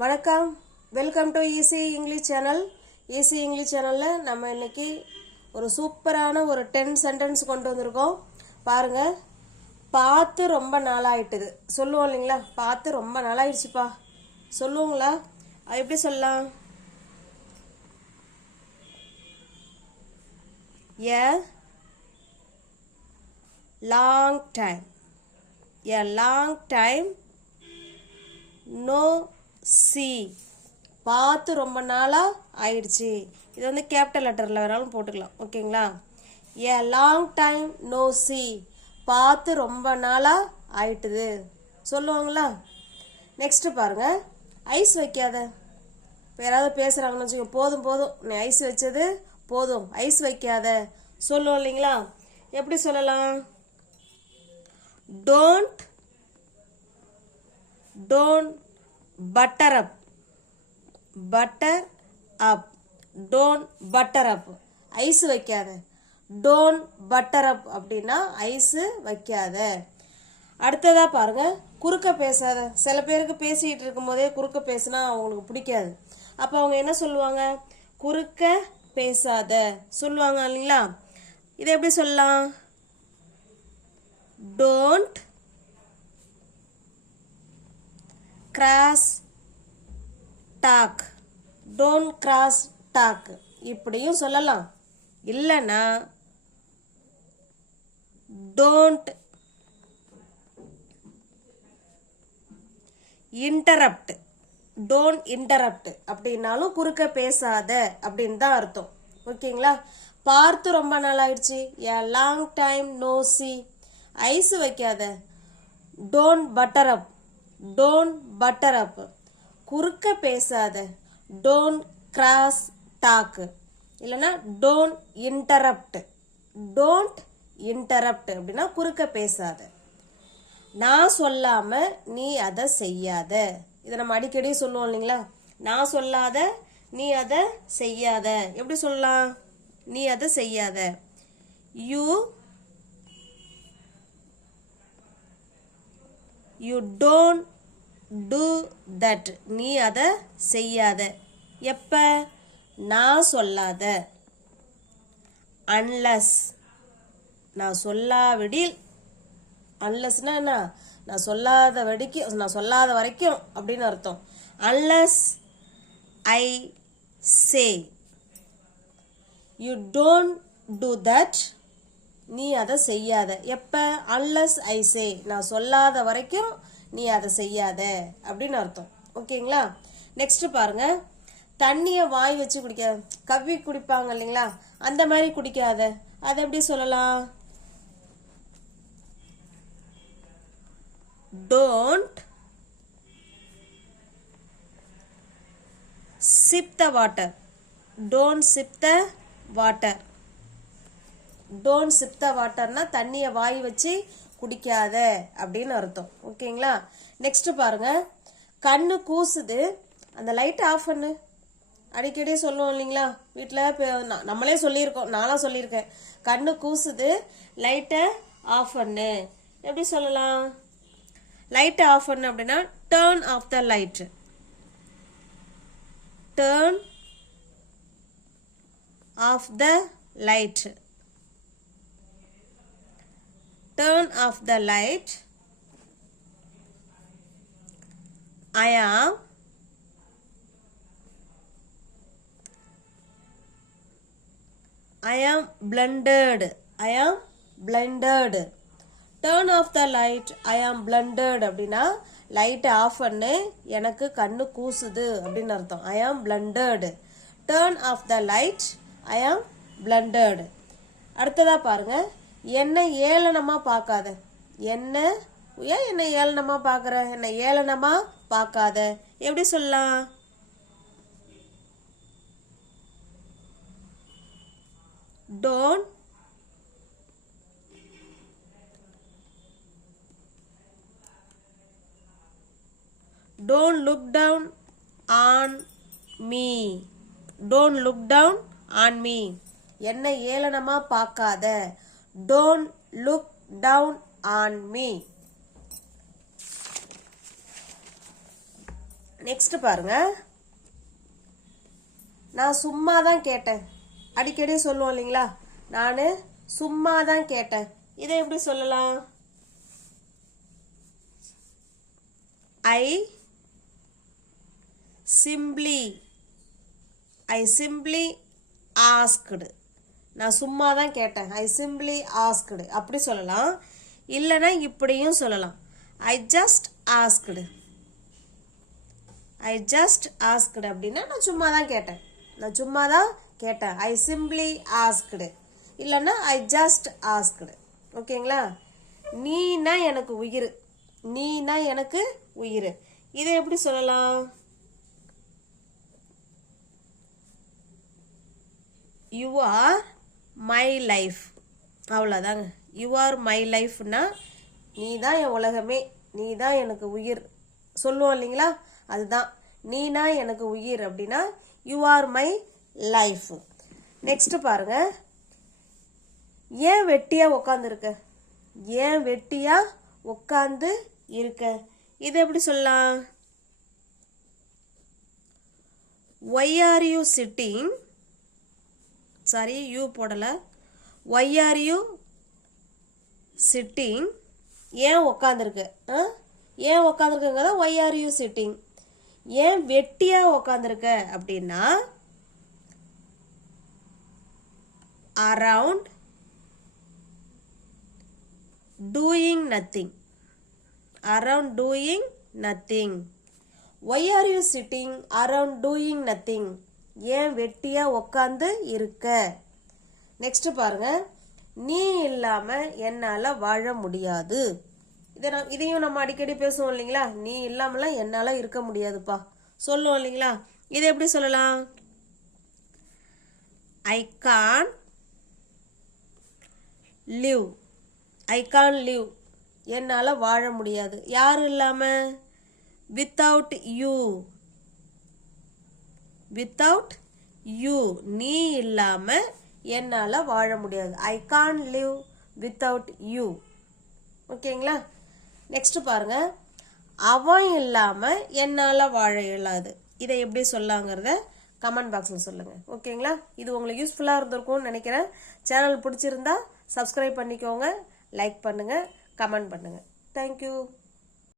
வணக்கம், welcome to easy English channel. Easy English சேனலில் நம்ம இன்னைக்கு ஒரு சூப்பரான ஒரு 10 சென்டென்ஸ் கொண்டு வந்திருக்கோம். பாருங்க, பார்த்து ரொம்ப நாளாயிட்டுது சொல்லுவோம் இல்லைங்களா? பார்த்து ரொம்ப நாளாயிடுச்சுப்பா சொல்லுவோங்களா? அது எப்படி சொல்லலாம்? A long time, a long time no see. பார்த்து ரொம்ப நாளாக ஆயிடுச்சு. இது வந்து கேபிட்டல் லெட்டரில் வேணாலும் போட்டுக்கலாம், ஓகேங்களா? A long time no see, பார்த்து ரொம்ப நாளாக ஆயிட்டுது சொல்லுவாங்களா? நெக்ஸ்ட் பாருங்க, ஐஸ் வைக்காத. இப்போ யாராவது பேசுகிறாங்கன்னு வச்சுக்கோங்க, போதும் போதும் நீ ஐஸ் வச்சது போதும், ஐஸ் வைக்காத சொல்லுவோம் இல்லைங்களா? எப்படி சொல்லலாம்? Don't butter up, butter up, don't butter up, ice வைக்காத. don't butter up அப்படின்னா ஐஸ் வைக்காத. அடுத்ததா பாருங்க, குறுக்க பேசாத. சில பேருக்கு பேசிட்டு இருக்கும் போதே குறுக்க பேசினா அவங்களுக்கு பிடிக்காது. அப்போ அவங்க என்ன சொல்லுவாங்க? குறுக்க பேசாத சொல்லுவாங்க இல்லைங்களா? இதை எப்படி சொல்லலாம்? Don't cross talk, don't cross talk இப்படியும் சொல்லலாம். இல்லைன்னா டோன்ட் இன்டரப்ட், டோன்ட் இன்டரப்ட் அப்படின்னாலும் குறுக்க பேசாத அப்படின்னு தான் அர்த்தம், ஓகேங்களா? பார்த்து ரொம்ப நாள் ஆயிடுச்சு, a long time no see, ice வைக்காத. Don't butter up, don't butter up, குறுக்க பேசாத. டோன்ட் கிராஸ் டாக், இல்லைன்னா டோன்ட் இன்டரப்ட், டோன்ட் இன்டரப்ட் அப்படின்னா குறுக்க பேசாத. நான் சொல்லாம நீ அதை செய்யாத. இதை நம்ம அடிக்கடி சொல்லுவோம் இல்லைங்களா? நான் சொல்லாத நீ அதை செய்யாத. எப்படி சொல்லலாம்? நீ அதை செய்யாத. யூ டோன்ட் டூ தட், நீ அதை செய்யாத. எப்ப? நான் சொல்லாத. அன்லஸ், நான் சொல்லாவிடில். அன்லஸ்னா என்ன? நான் சொல்லாத வரைக்கும் அப்படின்னு அர்த்தம். Unless I say you don't do that, நீ அதை செய்யாத. எப்ப? அன்லஸ் ஐ சே, நான் சொல்லாத வரைக்கும் நீ அதை செய்யாத அப்படின்னு அர்த்தம், ஓகேங்களா? நெக்ஸ்ட் பாருங்க, தண்ணியை வாய் வச்சு குடிக்காத. கவ்வி குடிப்பாங்க இல்லைங்களா? அந்த மாதிரி குடிக்காத. அதை எப்படி சொல்லலாம்? Don't sip the water, don't sip the water, don't sip the waterனா தண்ணியை வாய் வச்சு குடிக்காத அப்படின்னு அர்த்தம், ஓகேங்களா? நெக்ஸ்ட் பாருங்க, கண்ணு கூசுது, அந்த லைட் ஆஃப் பண்ணு. அடிக்கடி சொல்லுவோம் இல்லைங்களா? வீட்டில் நம்மளே சொல்லியிருக்கோம், நானும் சொல்லியிருக்கேன். கண்ணு கூசுது, லைட்டை ஆஃப் பண்ணு. எப்படி சொல்லலாம்? லைட் ஆஃப் பண்ணு அப்படின்னா turn off the light, turn off the light, turn off the light. I am blinded, I am blinded. Turn off the light, I am blinded அப்படின்னா லைட்டை ஆஃப் பண்ணு, எனக்கு கண்ணு கூசுது அப்படின்னு அர்த்தம். I am blinded. Turn off the light, I am blinded. அடுத்ததா பாருங்க, என்ன ஏளனமா பார்க்காத. என்ன ஏளனமா பார்க்குற? என்ன ஏளனமா பார்க்காத. எப்படி சொல்லலாம்? Don't Don't look down on me, don't look down on me. என்ன ஏளனமா பார்க்காத. Don't look down on me. Next பாருங்க, நான் சும்மா தான் கேட்டேன். அடிக்கடி சொல்லுவோம் இல்லைங்களா, நான் சும்மா தான் கேட்டேன். இதை எப்படி சொல்லலாம்? ஐ சிம்பிளி ஆஸ்க்டு. நான் சும்மா தான் கேட்டேன். ஐ சிம்பிளி ஆஸ்க்டு அப்படி சொல்லலாம். இல்லைன்னா இப்படியும் சொல்லலாம், I just asked. I just asked அப்படின்னா நான் சும்மா தான் கேட்டேன். நான் சும்மா தான் கேட்டேன். ஐ சிம்பிளி ஆஸ்க்டு இல்லைன்னா ஐ ஜஸ்ட் ஆஸ்க்டு. ஓகேங்களா? நீனா எனக்கு உயிர். நீனா எனக்கு உயிர். இதை எப்படி சொல்லலாம்? You are my life. அவ்வளோதாங்க. யூ ஆர் மை லைஃப்னா நீ தான் என் உலகமே, நீ தான் எனக்கு உயிர் சொல்லுவோம் இல்லைங்களா, அதுதான் நீனா எனக்கு உயிர் அப்படின்னா you are my life. Next பாருங்க, ஏன் வெட்டியா உக்காந்துருக்க? ஏன் வெட்டியா உட்காந்து இருக்க? இது எப்படி சொல்லலாம்? why are you sitting, sorry you போடலை, why are you sitting, ஏன் உக்காந்துருக்க? ஏன் உக்காந்துருக்கங்கிறத why are you sitting. ஏன் வெட்டியா உக்காந்துருக்க அப்படின்னா around doing nothing. Around doing nothing. Why are you sitting around doing nothing? ஏன் வெட்டியா உக்காந்து இருக்க? நெக்ஸ்ட் பாருங்க, நீ இல்லாம என்னால வாழ முடியாது. இதையும் நம்ம அடிக்கடி பேசுவோம் இல்லைங்களா, நீ இல்லாமலாம் என்னால இருக்க முடியாதுப்பா சொல்லுவோம் இல்லைங்களா. இதை எப்படி சொல்லலாம்? ஐ கான் லிவ். ஐ கான் லிவ் என்னால் வாழ முடியாது. யார் இல்லாமல்? Without you. வித்தவுட் யூ நீ இல்லாமல் என்னால் வாழ முடியாது. ஐ கான் லிவ் வித்தவுட் யூ. ஓகேங்களா? நெக்ஸ்ட் பாருங்க, அவன் இல்லாமல் என்னால் வாழ இயலாது. இதை எப்படி சொல்லாங்கிறத கமெண்ட் பாக்ஸில் சொல்லுங்கள். ஓகேங்களா? இது உங்களுக்கு யூஸ்ஃபுல்லாக இருந்திருக்கும்னு நினைக்கிறேன். சேனல் பிடிச்சிருந்தா சப்ஸ்கிரைப் பண்ணிக்கோங்க, லைக் பண்ணுங்கள், கமெண்ட் பண்ணுங்கள். தேங்க்யூ.